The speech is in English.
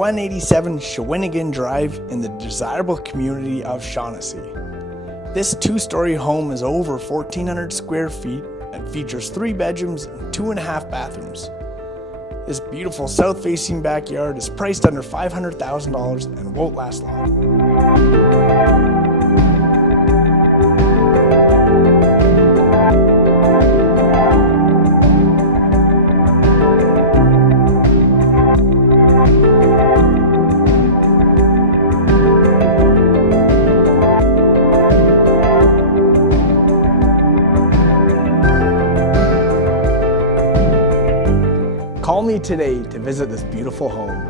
187 Shawinigan Drive in the desirable community of Shawnessy. This two-story home is over 1,400 square feet and features 3 bedrooms and 2.5 bathrooms. This beautiful south-facing backyard is priced under $500,000 and won't last long. Call me today to visit this beautiful home.